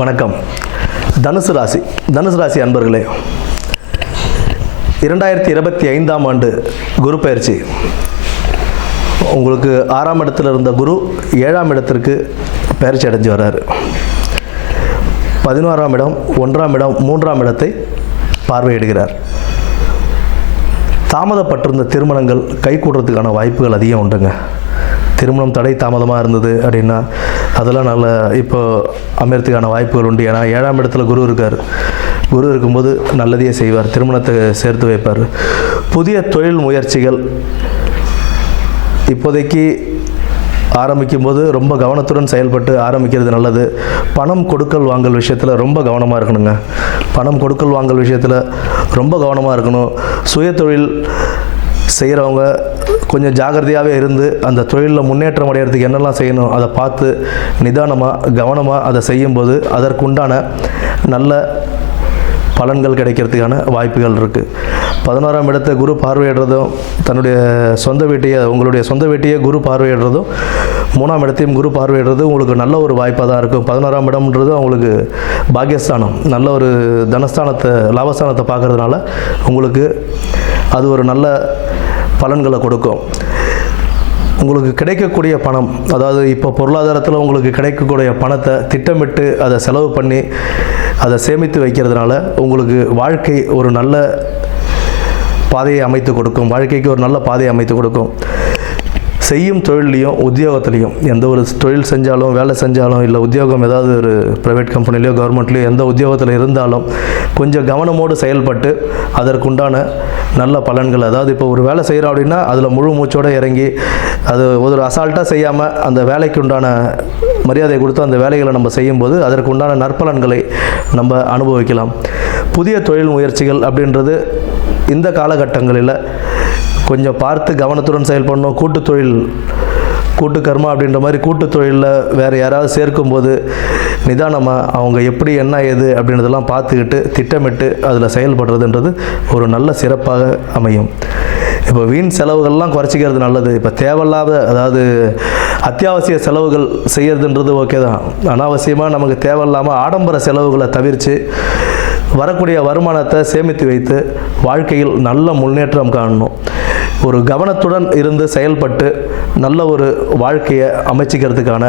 வணக்கம். தனுசு ராசி அன்பர்களே, 2025ஆம் ஆண்டு குரு பயிற்சி உங்களுக்கு 6ஆம் இடத்தில் இருந்த குரு 7ஆம் இடத்திற்கு பயிற்சி அடைஞ்சு வர்றாரு. 11ஆம் இடம், 1ஆம் இடம், 3ஆம் இடத்தை பார்வையிடுகிறார். தாமதப்பட்டிருந்த திருமணங்கள் கைகூடுறதுக்கான வாய்ப்புகள் அதிகம் உண்டுங்க. திருமணம் தடை தாமதமாக இருந்தது அப்படின்னா அதெல்லாம் நல்ல இப்போ அமையறதுக்கான வாய்ப்புகள் உண்டு. ஏன்னா 7ஆம் இடத்துல குரு இருக்கார். குரு இருக்கும்போது நல்லதையே செய்வார், திருமணத்தை சேர்த்து வைப்பார். புதிய தொழில் முயற்சிகள் இப்போதைக்கு ஆரம்பிக்கும் போது ரொம்ப கவனத்துடன் செயல்பட்டு ஆரம்பிக்கிறது நல்லது. பணம் கொடுக்கல் வாங்கல் விஷயத்தில் ரொம்ப கவனமாக இருக்கணுங்க. பணம் கொடுக்கல் வாங்கல் விஷயத்தில் ரொம்ப கவனமாக இருக்கணும். சுய தொழில் செய்கிறவங்க கொஞ்சம் ஜாகிரதையாகவே இருந்து அந்த தொழிலில் முன்னேற்றம் அடைகிறதுக்கு என்னெல்லாம் செய்யணும் அதை பார்த்து நிதானமாக கவனமாக அதை செய்யும்போது அதற்குண்டான நல்ல பலன்கள் கிடைக்கிறதுக்கான வாய்ப்புகள் இருக்குது. 11ஆம் இடத்தை குரு பார்வையிடுறதும் தன்னுடைய உங்களுடைய சொந்த வீட்டையே குரு பார்வையிடுறதும் 3ஆம் இடத்தையும் குரு பார்வையிடுறதும் உங்களுக்கு நல்ல ஒரு வாய்ப்பாக தான் இருக்கும். 11ஆம் இடம்ன்றது உங்களுக்கு பாக்கியஸ்தானம், நல்ல ஒரு தனஸ்தானத்தை லாபஸ்தானத்தை பார்க்கறதுனால உங்களுக்கு அது ஒரு நல்ல பலன்களை கொடுக்கும். உங்களுக்கு கிடைக்கக்கூடிய பணம், அதாவது இப்போ பொருளாதாரத்தில் உங்களுக்கு கிடைக்கக்கூடிய பணத்தை திட்டமிட்டு அதை செலவு பண்ணி அதை சேமித்து வைக்கிறதுனால உங்களுக்கு வாழ்க்கை ஒரு நல்ல பாதையை அமைத்து கொடுக்கும். வாழ்க்கைக்கு ஒரு நல்ல பாதையை அமைத்து கொடுக்கும். செய்யும் தொழிலையும் உத்தியோகத்துலேயும் எந்த ஒரு தொழில் செஞ்சாலும் வேலை செஞ்சாலும் இல்லை உத்தியோகம் ஏதாவது ஒரு ப்ரைவேட் கம்பெனிலையோ கவர்மெண்ட்லேயோ எந்த உத்தியோகத்தில் இருந்தாலும் கொஞ்சம் கவனமோடு செயல்பட்டு அதற்குண்டான நல்ல பலன்கள், அதாவது இப்போ ஒரு வேலை செய்கிறோம் அப்படின்னா அதில் முழு மூச்சோடு இறங்கி அது ஒரு அசால்ட்டாக செய்யாமல் அந்த வேலைக்கு உண்டான மரியாதை கொடுத்து அந்த வேலைகளை நம்ம செய்யும்போது அதற்குண்டான நற்பலன்களை நம்ம அனுபவிக்கலாம். புதிய தொழில் முயற்சிகள் அப்படின்றது இந்த காலகட்டங்களில் கொஞ்சம் பார்த்து கவனத்துடன் செயல்படணும். கூட்டு கர்மா அப்படின்ற மாதிரி கூட்டு தொழிலில் வேறு யாராவது சேர்க்கும்போது நிதானமாக அவங்க எப்படி என்ன ஏது அப்படின்றதெல்லாம் பார்த்துக்கிட்டு திட்டமிட்டு அதில் செயல்படுறதுன்றது ஒரு நல்ல சிறப்பாக அமையும். இப்போ வீண் செலவுகள்லாம் குறைச்சிக்கிறது நல்லது. இப்போ தேவையில்லாத, அதாவது அத்தியாவசிய செலவுகள் செய்கிறதுன்றது ஓகே தான். அனாவசியமாக நமக்கு தேவையில்லாமல் ஆடம்பர செலவுகளை தவிர்த்து வரக்கூடிய வருமானத்தை சேமித்து வைத்து வாழ்க்கையில் நல்ல முன்னேற்றம் காணணும். ஒரு கவனத்துடன் இருந்து செயல்பட்டு நல்ல ஒரு வாழ்க்கையை அமைச்சிக்கிறதுக்கான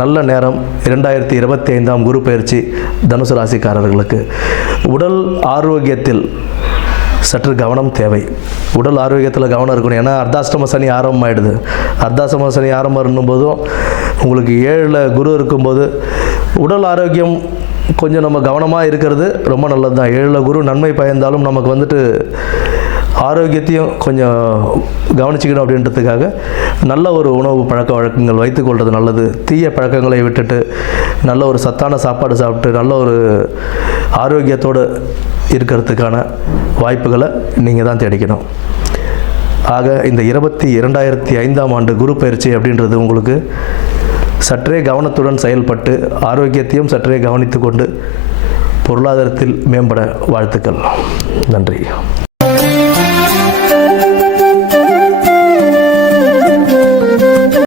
நல்ல நேரம் 2025ஆம் குரு பயிற்சி தனுசு ராசிக்காரர்களுக்கு. உடல் ஆரோக்கியத்தில் சற்று கவனம் தேவை. உடல் ஆரோக்கியத்தில் கவனம் இருக்கணும். ஏன்னா அர்த்தாஷ்டம சனி ஆரம்பமாயிடுது. அர்த்தாஷ்டம சனி ஆரம்பம் போதும் உங்களுக்கு 7ல் குரு இருக்கும்போது உடல் ஆரோக்கியம் கொஞ்சம் நம்ம கவனமாக இருக்கிறது ரொம்ப நல்லது தான். 7ல் குரு நன்மை பயந்தாலும் நமக்கு ஆரோக்கியத்தையும் கொஞ்சம் கவனிச்சிக்கணும் அப்படின்றதுக்காக நல்ல ஒரு உணவு பழக்க வழக்கங்கள் வைத்துக்கொள்வது நல்லது. தீய பழக்கங்களை விட்டுட்டு நல்ல ஒரு சத்தான சாப்பாடு சாப்பிட்டு நல்ல ஒரு ஆரோக்கியத்தோடு இருக்கிறதுக்கான வாய்ப்புகளை நீங்கள் தான் தேடிக்கணும். ஆக இந்த 2025ஆம் ஆண்டு குரு பயிற்சி அப்படின்றது உங்களுக்கு சற்றே கவனத்துடன் செயல்பட்டு ஆரோக்கியத்தையும் சற்றே கவனித்து கொண்டு பொருளாதாரத்தில் மேம்பட வாழ்த்துக்கள். நன்றி.